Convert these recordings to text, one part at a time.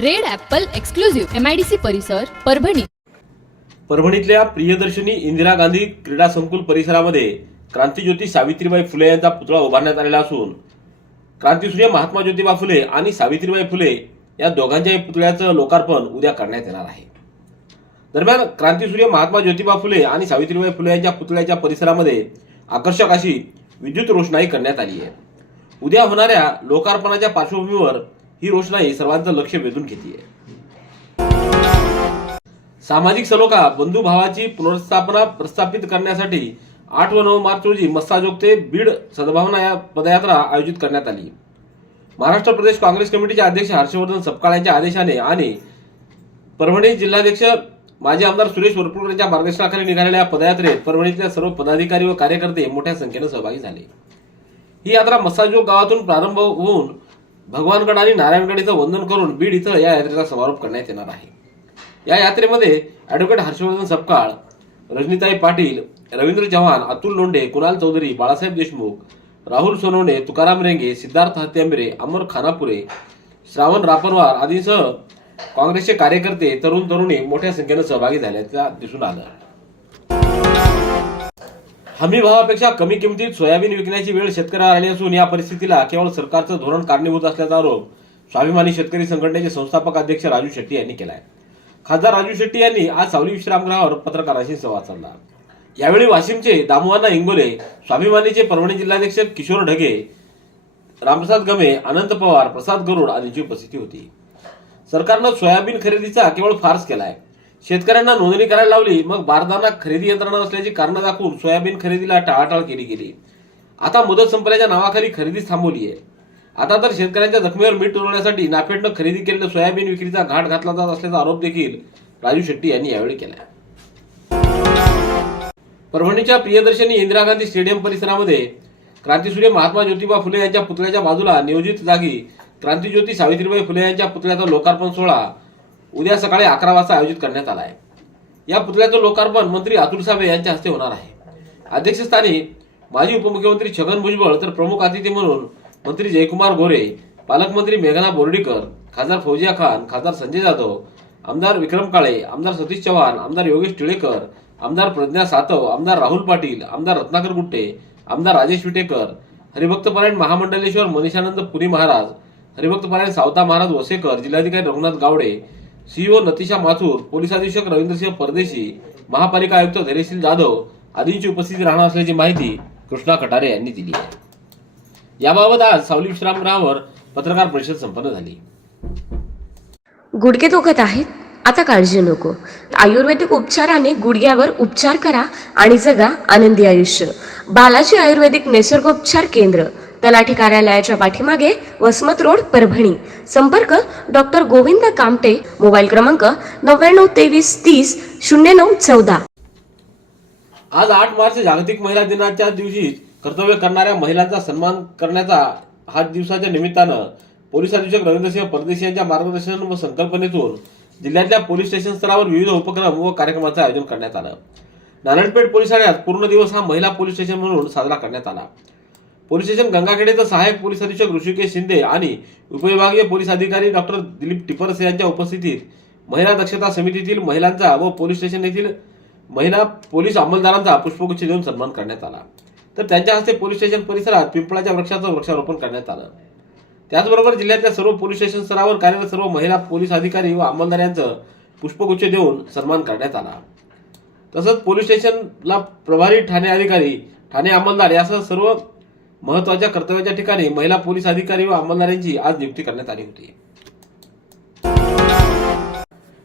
Red Apple exclusive MIDC परिसर परभणी. परभणीतल्या प्रियदर्शनी इंदिरा गांधी क्रीडा संकुल परिसरामध्ये क्रांतीज्योती सावित्रीबाई फुले यांचा पुतळा उभारण्यात आलेला असून क्रांतीसूर्य महात्मा ज्योतिबा फुले आणि सावित्रीबाई फुले या दोघांच्याही पुतळ्याचं लोकार्पण उद्या करण्यात येणार आहे. दरम्यान क्रांतीसूर्य महात्मा ज्योतिबा फुले आणि सावित्रीबाई फुले यांच्या पुतळ्याच्या परिसरामध्ये आकर्षक अशी विद्युत रोषणाई करण्यात आली आहे. उद्या होणाऱ्या लोकार्पणाच्या पार्श्वभूमीवर ही रोषणाई सर्वांचं लक्ष वेधून घेते सामाजिक सलोखा बंधुभावाची पुनर्स्थापना प्रस्थापित करण्यासाठी आठ व नऊ मार्च रोजी मस्साजोग ते बीड सद्भावना या पदयात्रा आयोजित करण्यात आली. महाराष्ट्र प्रदेश काँग्रेस कमिटीचे अध्यक्ष हर्षवर्धन सपकाळ यांच्या आदेशाने आणि परभणी जिल्हाध्यक्ष माजी आमदार सुरेश वरपुडकर यांच्या मार्गदर्शनाखाली निघालेल्या पदयात्रेत परभणीतल्या सर्व पदाधिकारी व कार्यकर्ते मोठ्या संख्येनं सहभागी झाले. ही यात्रा मस्साजोग गावातून प्रारंभ होऊन भगवानगड आणि नारायणगड इथं वंदन करून बीड इथं या यात्रेचा समारोप करण्यात येणार आहे. या यात्रेमध्ये ॲडव्होकेट हर्षवर्धन सपकाळ रजनीताई पाटील रवींद्र चव्हाण अतुल लोंढे कुणाल चौधरी बाळासाहेब देशमुख राहुल सोनवणे तुकाराम रेंगे सिद्धार्थ हत्यांबरे अमर खानापुरे श्रावण रापरवार आदींसह काँग्रेसचे कार्यकर्ते तरुण तरुणी मोठ्या संख्येनं सहभागी झाल्याचं दिसून आलं. हमी भावापेक्षा कमी किमतीत सोयाबीन विकण्याची वेळ शेतकऱ्यावर आली असून या परिस्थितीला केवळ सरकारचं धोरण कारणीभूत असल्याचा आरोप स्वाभिमानी शेतकरी संघटनेचे संस्थापक अध्यक्ष राजू शेट्टी यांनी केलाय. खासदार राजू शेट्टी यांनी आज सावली विश्रामगृहावर पत्रकारांशी संवाद साधला. यावेळी वाशिमचे दामुअण्णा इंगोले स्वाभिमानीचे परभणी जिल्हाध्यक्ष किशोर ढगे रामप्रसाद गमे अनंत पवार प्रसाद गरुड आदींची उपस्थिती होती. सरकारनं सोयाबीन खरेदीचा केवळ फार्स केलाय. शेतकऱ्यांना नोंदणी करायला लावली मग भारताना खरेदी यंत्रणा नसल्याची कारणं दाखवून सोयाबीन खरेदीला टाळाटाळ केली गेली. आता मुदत संपल्याच्या नावाखाली खरेदी थांबवली आहे आता तर शेतकऱ्यांच्या जखमीवर मीठ उरवण्यासाठी नाफेडनं खरेदी केलेलं सोयाबीन विक्रीचा घाट घातला जात असल्याचा आरोप देखील राजू शेट्टी यांनी यावेळी केला परभणीच्या प्रियदर्शनी इंदिरा गांधी स्टेडियम परिसरामध्ये क्रांतीसूर्य महात्मा ज्योतिबा फुले यांच्या पुतळ्याच्या बाजूला नियोजित जागी क्रांतीज्योती सावित्रीबाई फुले यांच्या पुतळ्याचा लोकार्पण सोहळा उद्या सकाळी अकरा वाजता आयोजित करण्यात आला आहे. या पुतळ्याचं लोकार्पण मंत्री अतुल सावे यांच्या हस्ते होणार आहे. अध्यक्षस्थानी माजी उपमुख्यमंत्री छगन भुजबळ तर प्रमुख अतिथी म्हणून मंत्री जयकुमार गोरे पालकमंत्री मेघना बोर्डीकर खासदार फौजिया खान खासदार संजय जाधव आमदार विक्रम काळे आमदार सतीश चव्हाण आमदार योगेश टिळेकर आमदार प्रज्ञा सातव आमदार राहुल पाटील आमदार रत्नाकर गुट्टे आमदार राजेश विटेकर हरिभक्तपरायण महामंडलेश्वर मनीषानंद पुरी महाराज हरिभक्तपरायण सावता महाराज वसेकर जिल्हाधिकारी रघुनाथ गावडे सीईओ नतिशा माथूर पोलीस अधीक्षक रवींद्रसिंह परदेशी महापालिका आयुक्त धैर्यशील जाधव आदींची उपस्थिती राहणार असल्याची माहिती कृष्णा कटारे यांनी दिली आहे. याबाबत आज सावली विश्रामगृहावर पत्रकार परिषद संपन्न झाली. गुडघे दुखत आहेत? आता काळजी नको. आयुर्वेदिक उपचाराने गुडघ्यावर उपचार करा आणि जगा आनंदी आयुष्य. बालाजी आयुर्वेदिक निसर्गोपचार केंद्र. तलाठी कार्यालयाच्या पाठीमागे वसमत रोड परभणी. संपर्क डॉक्टर गोविंद कामटे मोबाईल क्रमांक नव्याण्णव तेवीस तीस शून्य नऊ चौदा. आज आठ मार्च जागतिक महिला दिनाच्या दिवशी कर्तव्य करणाऱ्या महिलांचा सन्मान करण्याचा हा दिवसाच्या निमित्तानं पोलीस अधीक्षक रवींद्रसिंह परदेशी यांच्या मार्गदर्शन व संकल्पनेतून जिल्ह्यातल्या पोलीस स्टेशन स्तरावर विविध उपक्रम व कार्यक्रमाचं आयोजन करण्यात आलं. नारायणपेठ पोलीस ठाण्यात पूर्ण दिवस हा महिला पोलीस स्टेशन म्हणून साजरा करण्यात आला. पोलीस स्टेशन गंगाखेडेचं सहाय्यक पोलीस अधीक्षक ऋषिकेश शिंदे आणि उपविभागीय पोलीस अधिकारी डॉक्टर दिलीप टिपरसे यांच्या उपस्थितीत महिला दक्षता समितीतील महिलांचा व पोलीस स्टेशन येथील महिला पोलीस अंमलदारांचा पुष्पगुच्छ देऊन सन्मान करण्यात आला. तर त्यांच्या हस्ते पोलीस स्टेशन परिसरात पिंपळाच्या वृक्षाचं वृक्षारोपण करण्यात आलं. त्याचबरोबर जिल्ह्यातल्या सर्व पोलीस स्टेशन स्तरावर कार्यरत सर्व महिला पोलीस अधिकारी व अंमलदार यांचं पुष्पगुच्छ देऊन सन्मान करण्यात आला. तसंच पोलीस स्टेशनला प्रभारी ठाणे अधिकारी ठाणे अंमलदार यासह सर्व महत्त्वाच्या कर्तव्याच्या ठिकाणी महिला पोलीस अधिकारी व अंमलदारांची आज नियुक्ती करण्यात आली होती.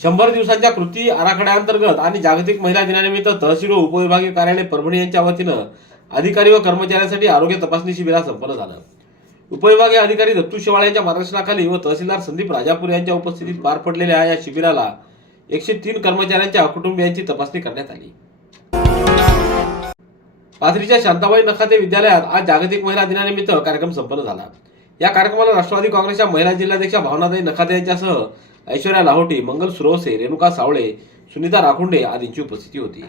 शंभर दिवसांच्या कृती आराखड्याअंतर्गत आणि जागतिक महिला दिनानिमित्त तहसील व उपविभागीय कार्यालय परभणी यांच्या वतीनं अधिकारी व कर्मचाऱ्यांसाठी आरोग्य तपासणी शिबिर संपन्न झालं. उपविभागीय अधिकारी दत्तू शेवाळे यांच्या मार्गदर्शनाखाली व तहसीलदार संदीप राजापूर यांच्या उपस्थितीत पार पडलेल्या या शिबिराला एकशे तीन कर्मचाऱ्यांच्या कुटुंबियांची तपासणी करण्यात आली. पाथरीच्या शांताबाई नखाते विद्यालयात आज जागतिक महिला दिनानिमित्त कार्यक्रम संपन्न झाला. या कार्यक्रमाला राष्ट्रवादी काँग्रेसच्या महिला जिल्हाध्यक्षा भावनाताई नखाते यांच्यासह ऐश्वर्या लाहोटी मंगल सुरवसे रेणुका सावळे सुनीता राखुंडे आदींची उपस्थिती होती.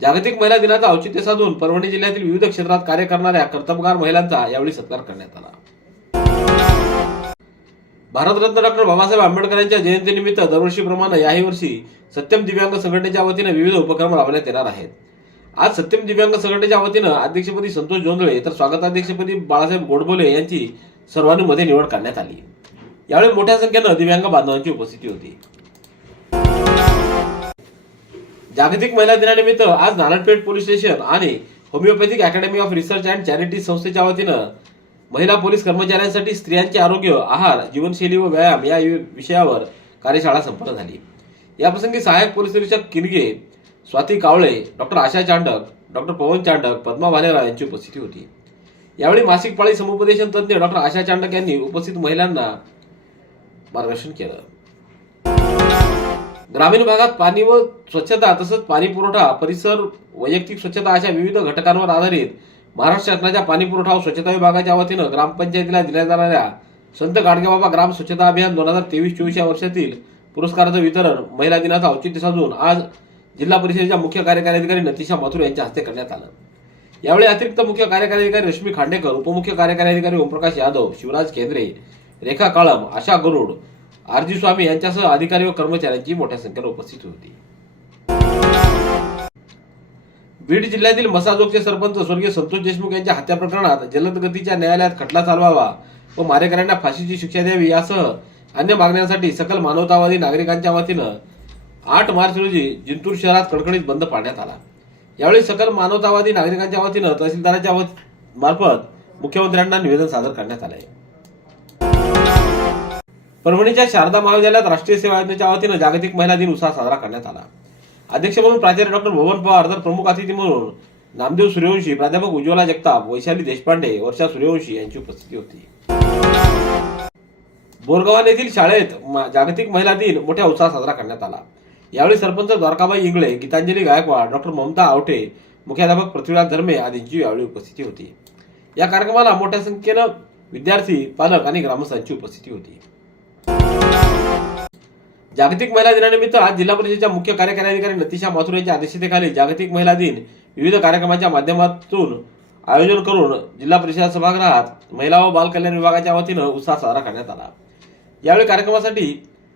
जागतिक महिला दिनाचं औचित्य साधून परभणी जिल्ह्यातील विविध क्षेत्रात कार्य करणाऱ्या कर्तबगार महिलांचा यावेळी सत्कार करण्यात आला. भारतरत्न डॉक्टर बाबासाहेब आंबेडकर यांच्या जयंतीनिमित्त दरवर्षीप्रमाणे याही वर्षी सत्यम दिव्यांग संघटनेच्या वतीने विविध उपक्रम राबवण्यात येणार आहेत. आज सत्यम दिव्यांग संघटनेच्या वतीनं अध्यक्षपदी संतोष जोंधळे तर स्वागताध्यक्षपदी बाळासाहेब गोडबोले यांची सर्वानुमध्ये निवड करण्यात आली. यावेळी मोठ्या संख्येनं दिव्यांग बांधवांची उपस्थिती होती. जागतिक महिला दिनानिमित्त आज नारायणपेठ पोलीस स्टेशन आणि homeopathic academy of research and charity संस्थेच्या वतीनं महिला पोलीस कर्मचाऱ्यांसाठी स्त्रियांचे आरोग्य आहार जीवनशैली व व्यायाम या विषयावर कार्यशाळा संपन्न झाली. याप्रसंगी सहाय्यक पोलीस निरीक्षक किरगे स्वाती कावळे डॉक्टर आशा चांडक डॉक्टर पवन चांडक पद्मा भालेराव यांची उपस्थिती होती. यावेळी मासिक पाळी समुपदेशन तज्ज्ञ डॉक्टर आशा चांडक यांनी उपस्थित महिलांना मार्गदर्शन केलं. ग्रामीण भागात पाणी व स्वच्छता तसंच पाणी पुरवठा परिसर वैयक्तिक स्वच्छता अशा विविध घटकांवर आधारित महाराष्ट्र शासनाच्या पाणी पुरवठा व स्वच्छता विभागाच्या वतीनं ग्रामपंचायतीला दिल्या जाणाऱ्या संत गाडगेबाबा ग्राम स्वच्छता अभियान दोन हजार तेवीस चोवीस या वर्षातील पुरस्काराचं वितरण महिला दिनाचं औचित्य साधून आज जिल्हा परिषदेच्या मुख्य कार्यकारी अधिकारी नतिशा माथुर यांच्या हस्ते करण्यात आलं. यावेळी अतिरिक्त मुख्य कार्यकारी अधिकारी रश्मी खांडेकर उपमुख्य कार्यकारी अधिकारी ओमप्रकाश यादव शिवराज केंद्रे रेखा काळम आशा गरुड आरजी स्वामी यांच्यासह अधिकारी व कर्मचाऱ्यांची मोठ्या संख्येने उपस्थित होती. बीड जिल्ह्यातील मसाजोगचे सरपंच स्वर्गीय संतोष देशमुख यांच्या हत्या प्रकरणात जलद गतीच्या न्यायालयात खटला चालवावा व मारेकऱ्यांना फाशीची शिक्षा द्यावी यासह अन्य मागण्यांसाठी सकल मानवतावादी नागरिकांच्या वतीनं आठ मार्च रोजी जिंतूर शहरात कडकडीत बंद पाडण्यात आला. यावेळी सकल मानवतावादी नागरिकांच्या वतीनं तहसीलदाराच्या मार्फत मुख्यमंत्र्यांना निवेदन सादर करण्यात आले परभणीच्या शारदा महाविद्यालयात राष्ट्रीय सेवा योजनेच्या वतीनं जागतिक महिला दिन उत्साह साजरा करण्यात आला. अध्यक्ष म्हणून प्राचार्य डॉक्टर भुवन पवार तर प्रमुख अतिथी म्हणून नामदेव सूर्यवंशी प्राध्यापक उज्ज्वला जगताप वैशाली देशपांडे वर्षा सूर्यवंशी यांची उपस्थिती होती. बोरगावान येथील शाळेत जागतिक महिला दिन मोठ्या उत्साहात साजरा करण्यात आला. यावेळी सरपंच द्वारकाबाई इंगळे गीतांजली गायकवाड डॉक्टर ममता आवटे मुख्याध्यापक पृथ्वीराज धर्मे आदींची यावेळी उपस्थिती होती. या कार्यक्रमाला मोठ्या संख्येनं विद्यार्थी पालक आणि ग्रामस्थांची उपस्थिती होती. जागतिक महिला दिनानिमित्त आज जिल्हा परिषदेच्या मुख्य कार्यकारी अधिकारी नतिशा माथुर यांच्या अध्यक्षतेखाली जागतिक महिला दिन विविध कार्यक्रमांच्या माध्यमातून आयोजन करून जिल्हा परिषद सभागृहात महिला व बाल कल्याण विभागाच्या वतीनं उत्साह साजरा करण्यात आला. यावेळी कार्यक्रमासाठी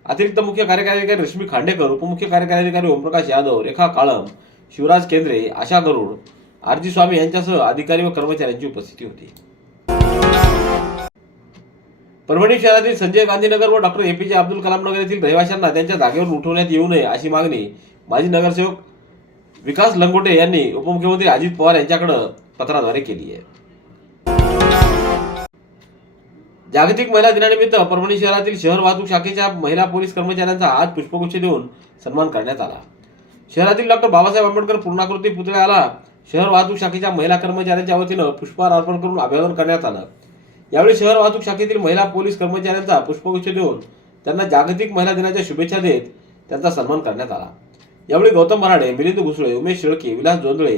अतिरिक्त मुख्य कार्यकारी अधिकारी रश्मी खांडेकर उपमुख्य कार्यकारी अधिकारी ओमप्रकाश यादव रेखा काळम शिवराज केंद्रे आशा गरुड आरजी स्वामी यांच्यासह अधिकारी व कर्मचाऱ्यांची उपस्थिती होती. परभणी शहरातील संजय गांधीनगर व डॉक्टर एपीजे अब्दुल कलाम नगर येथील रहिवाशांना त्यांच्या जागेवर उठवण्यात येऊ नये अशी मागणी माजी नगरसेवक विकास लंगोटे यांनी उपमुख्यमंत्री अजित पवार यांच्याकडे पत्राद्वारे केली आहे. जागतिक महिला दिनानिमित्त परभणी शहरातील शहर वाहतूक शाखेच्या महिला पोलीस कर्मचाऱ्यांचा आज पुष्पगुच्छ देऊन सन्मान करण्यात आला. शहरातील डॉक्टर बाबासाहेब आंबेडकर पूर्णाकृती पुतळ्याला शहर वाहतूक शाखेच्या महिला कर्मचाऱ्यांच्या वतीनं पुष्पहार अर्पण करून अभिवादन करण्यात आलं. यावेळी शहर वाहतूक शाखेतील महिला पोलीस कर्मचाऱ्यांचा पुष्पगुच्छ देऊन त्यांना जागतिक महिला दिनाच्या शुभेच्छा देत त्यांचा सन्मान करण्यात आला. यावेळी गौतम मराडे मिलिंद घुसळे उमेश शेळके विलास जोंधळे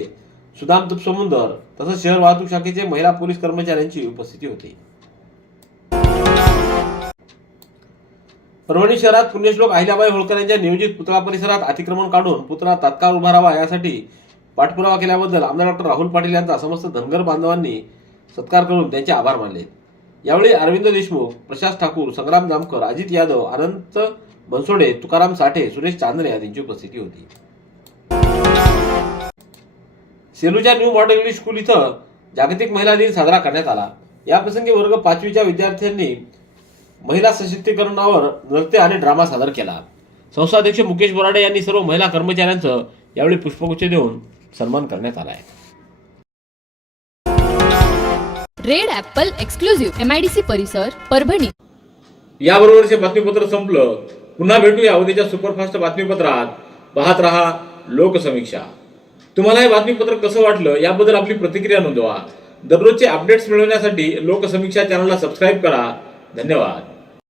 सुदाम तुपसमुंदर तसंच शहर वाहतूक शाखेचे महिला पोलीस कर्मचाऱ्यांची उपस्थिती होती. परभणी शहरात पुण्यश्लोक अहिल्याबाई होळकर यांच्या नियोजित पुतळा परिसरात अतिक्रमण काढून पुतळा तात्काळ उभा राहावा यासाठी पाठपुरावा केल्याबद्दल आमदार डॉक्टर राहुल पाटील यांचा समस्त धनगर बांधवांनी सत्कार करून त्यांचे आभार मानले. यावेळी अरविंद देशमुख प्रशांत ठाकूर संग्राम जामकर अजित यादव अनंत बनसोडे तुकाराम साठे सुरेश चांदणे आदींची उपस्थिती होती. सेलूच्या न्यू मॉडेल इंग्लिश स्कूल इथं जागतिक महिला दिन साजरा करण्यात आला. याप्रसंगी वर्ग पाचवीच्या विद्यार्थ्यांनी महिला सशक्तीकरणावर नृत्य आणि ड्रामा सादर केला. संस्थाध्यक्ष मुकेश बोराडे यांनी सर्व महिला कर्मचाऱ्यांचं यावेळी पुष्पगुच्छ देऊन सन्मान करण्यात आला आहे. Red Apple exclusive M I D C परिसर परभणी. याबरोबरचे बातमीपत्र संपलं. पुन्हा भेटूया उद्याच्या सुपरफास्ट बातमीपत्रात. पाहत रहा लोकसमीक्षा. तुम्हाला हे बातमीपत्र कसं वाटलं याबद्दल आपली प्रतिक्रिया नोंदवा. दररोजचे अपडेट्स मिळवण्यासाठी लोकसमीक्षा चॅनलला सबस्क्राईब करा. धन्यवाद